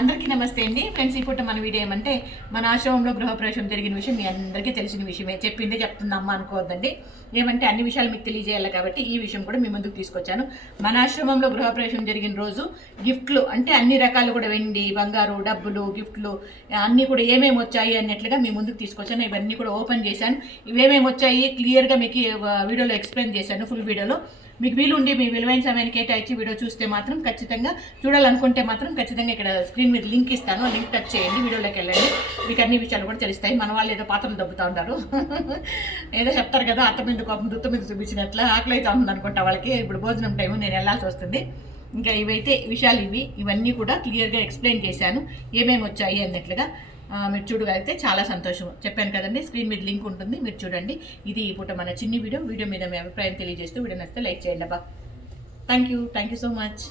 అందరికీ నమస్తే అండి ఫ్రెండ్స్. ఈ పూట మన వీడియో ఏమంటే మన ఆశ్రమంలో గృహప్రవేశం జరిగిన విషయం మీ అందరికీ తెలిసిన విషయమే. చెప్పిందే చెప్తుంది అమ్మ అనుకోవద్దండి. ఏమంటే అన్ని విషయాలు మీకు తెలియజేయాలి కాబట్టి ఈ విషయం కూడా మీ ముందుకు తీసుకొచ్చాను. మన ఆశ్రమంలో గృహప్రవేశం జరిగిన రోజు గిఫ్ట్లు అంటే అన్ని రకాలు కూడా వెండి, బంగారు, డబ్బులు, గిఫ్ట్లు అన్నీ కూడా ఏమేమి వచ్చాయి అన్నట్లుగా మీ ముందుకు తీసుకొచ్చాను. ఇవన్నీ కూడా ఓపెన్ చేశాను. ఇవేమేమి వచ్చాయి క్లియర్గా మీకు వీడియోలో ఎక్స్ప్లెయిన్ చేశాను. ఫుల్ వీడియోలో మీకు వీలుండి మీ విలువైన సమయాన్ని కేటాయించి వీడియో చూస్తే మాత్రం ఖచ్చితంగా చూడాలనుకుంటే మాత్రం ఖచ్చితంగా ఇక్కడ స్క్రీన్ మీద లింక్ ఇస్తాను. లింక్ టచ్ చేయండి, వీడియోలోకి వెళ్ళండి. మీకు అన్ని విషయాలు కూడా తెలుస్తాయి. మన వాళ్ళు ఏదో పాత్రలు దబ్బుతూ ఉంటారు, ఏదో చెప్తారు కదా, అత్త మీద కోపం దుత్త మీద చూపించినట్ల ఆకలి అయితే ఉంది అనుకుంటా వాళ్ళకి. ఇప్పుడు భోజనం టైము, నేను వెళ్ళాల్సి వస్తుంది. ఇంకా ఇవైతే విషయాలు ఇవన్నీ కూడా క్లియర్గా ఎక్స్ప్లెయిన్ చేశాను ఏమేమి వచ్చాయి అన్నట్లుగా. మీరు చూడగలిగితే చాలా సంతోషం. చెప్పాను కదండి, స్క్రీన్ మీద లింక్ ఉంటుంది, మీరు చూడండి. ఇది ఈ పూట మన చిన్ని వీడియో మీద మీ అభిప్రాయం తెలియజేస్తూ వీడియో నచ్చితే లైక్ చేయండి అబ్బా. Thank you so much.